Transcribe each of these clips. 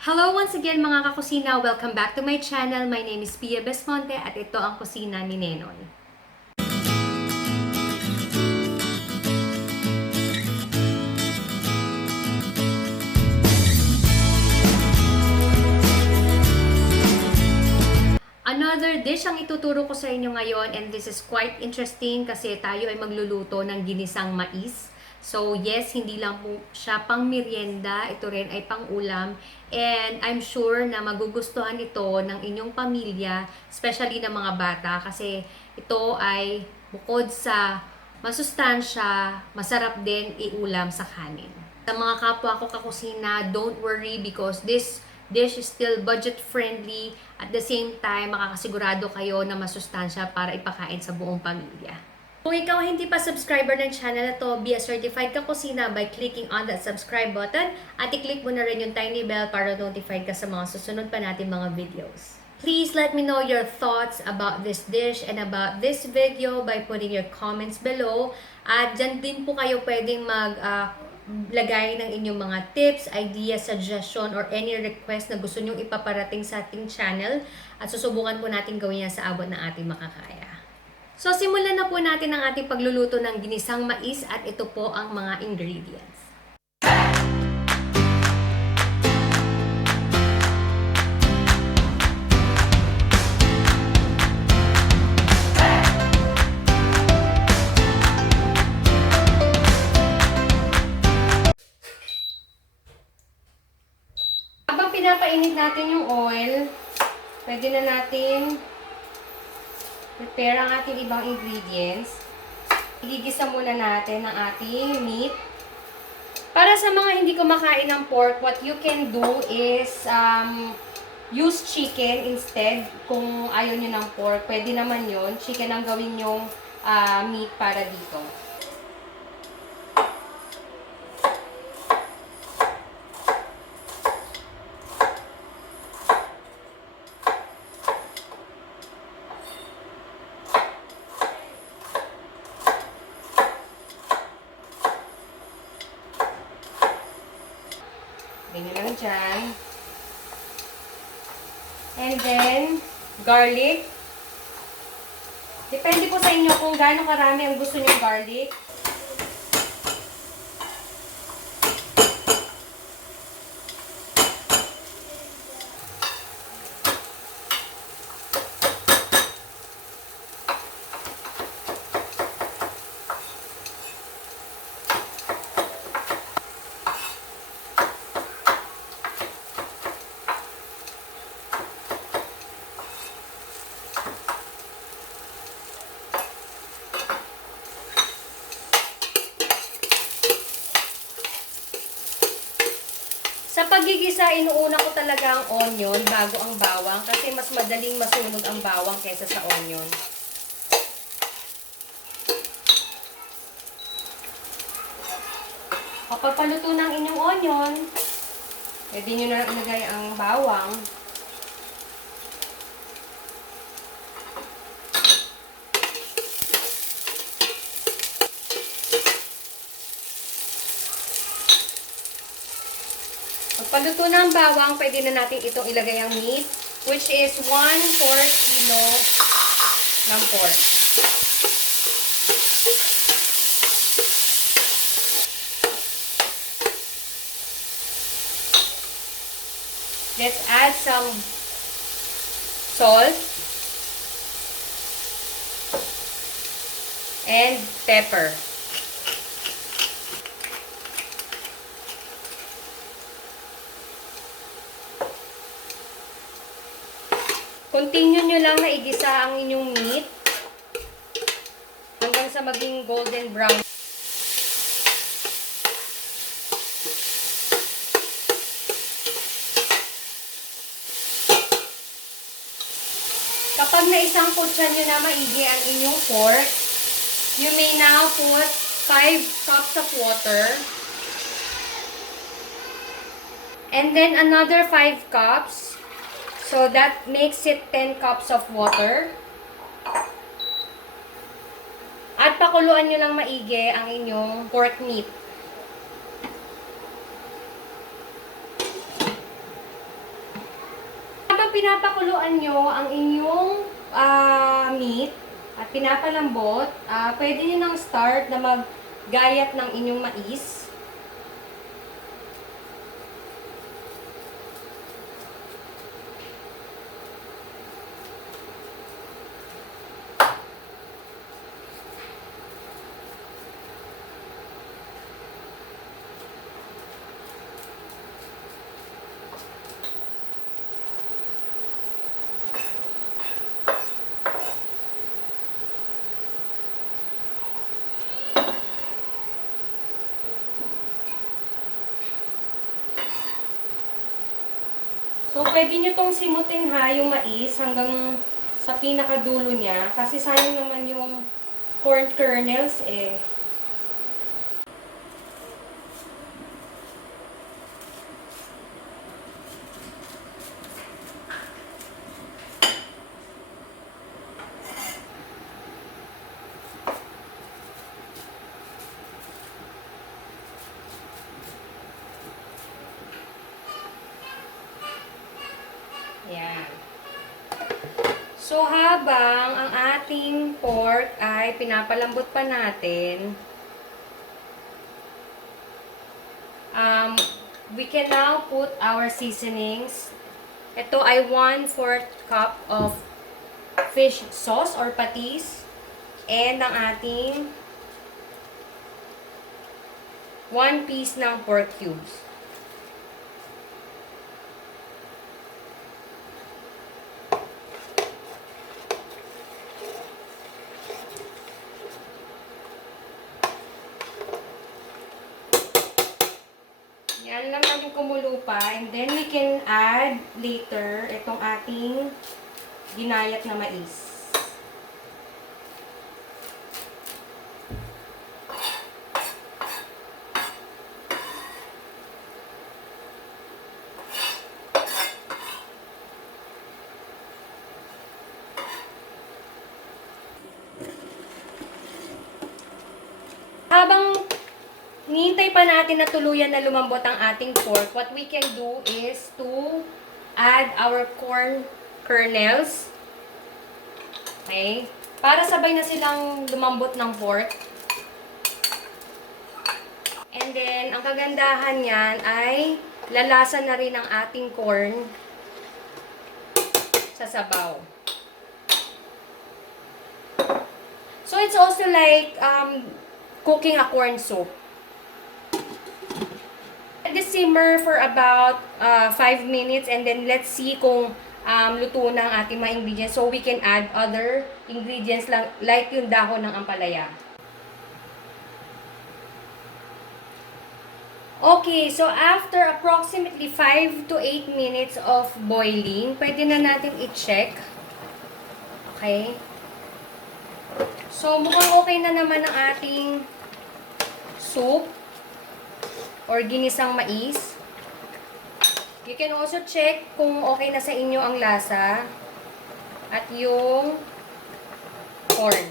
Hello once again mga kakusina! Welcome back to my channel. My name is Pia Besmonte at ito ang kusina ni Nenoy. Another dish ang ituturo ko sa inyo ngayon, and this is quite interesting kasi tayo ay magluluto ng ginisang mais. So yes, hindi lang po siya pang merienda, ito rin ay pang ulam. And I'm sure na magugustuhan ito ng inyong pamilya, especially ng mga bata, kasi ito ay bukod sa masustansya, masarap din iulam sa kanin. Sa mga kapwa ko kakusina, don't worry because this dish is still budget friendly. At the same time, makakasigurado kayo na masustansya para ipakain sa buong pamilya. Kung ikaw hindi pa subscriber ng channel na to, be a certified kakusina by clicking on that subscribe button at i-click mo na rin yung tiny bell para notified ka sa mga susunod pa natin mga videos. Please let me know your thoughts about this dish and about this video by putting your comments below. At dyan din po kayo pwedeng lagay ng inyong mga tips, ideas, suggestion, or any request na gusto nyong ipaparating sa ating channel at susubukan po natin gawin yan sa abot ng ating makakaya. So, simulan na po natin ang ating pagluluto ng ginisang mais at ito po ang mga ingredients. Habang pinapainit natin yung oil, pwede na natin prepare ang ating ibang ingredients. Igigisa muna natin ang ating meat. Para sa mga hindi kumakain ng pork, what you can do is use chicken instead. Kung ayaw nyo ng pork, pwede naman yun. Chicken ang gawin yung meat para dito. Ganyan lang dyan. And then, garlic. Depende po sa inyo kung gaano karami ang gusto nyo garlic. Sa pagigisa, inuuna ko talaga ang onion bago ang bawang kasi mas madaling masunog ang bawang kaysa sa onion. Kapag paluto ng inyong onion, pwede nyo na ilagay ang bawang. Pagpaluto ng bawang, pwede na natin itong ilagay ang meat, which is 1/4 kilo ng pork. Let's add some salt and pepper. Continue nyo lang na igisa ang inyong meat hanggang sa maging golden brown. Kapag naisangkutsan nyo na maigi ang inyong pork, you may now put 5 cups of water and then another 5 cups. So that makes it 10 cups of water. At pakuluan nyo lang maigi ang inyong pork meat. habang pinapakuluan nyo ang inyong meat at pinapalambot, pwede nyo nang start na maggayat ng inyong mais. So, pwede nyo tong simutin ha, yung mais hanggang sa pinakadulo niya. Kasi sayang naman yung corn kernels eh. Yan. So, habang ang ating pork ay pinapalambot pa natin, we can now put our seasonings. Ito ay 1/4 cup of fish sauce or patis and ang ating 1 piece ng pork cubes. Yan lang natin kumulo pa. And then we can add later itong ating ginayat na mais. Habang hinihintay pa natin na tuluyan na lumambot ang ating pork, what we can do is to add our corn kernels. Okay? Para sabay na silang lumambot ng pork. And then, ang kagandahan niyan ay lalasan na rin ang ating corn sa sabaw. So, it's also like cooking a corn soup. Let this simmer for about 5 minutes and then let's see kung luto na ang ating mga ingredients. So, we can add other ingredients lang, like yung dahon ng ampalaya. Okay, so after approximately 5 to 8 minutes of boiling, pwede na natin i-check. Okay. So, mukhang okay na naman ang ating soup or ginisang mais. You can also check kung okay na sa inyo ang lasa at yung corn.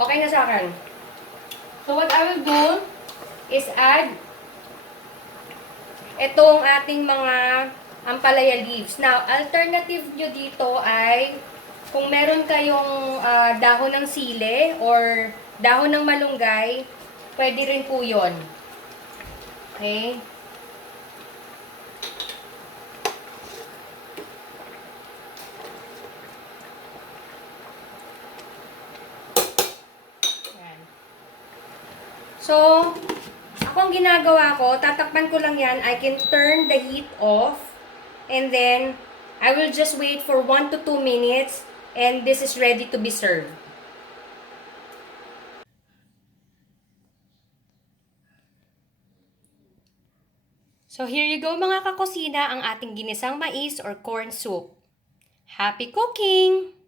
Okay na sa akin. So, what I will do is add itong ating mga ampalaya leaves. Now, alternative nyo dito ay kung meron kayong dahon ng sili or dahon ng malunggay, pwede rin po yun. Okay? Yan. So, ako ang ginagawa ko, tatakpan ko lang yan. I can turn the heat off and then I will just wait for 1 to 2 minutes and this is ready to be served. So here you go mga kakusina, ang ating ginisang mais or corn soup. Happy cooking!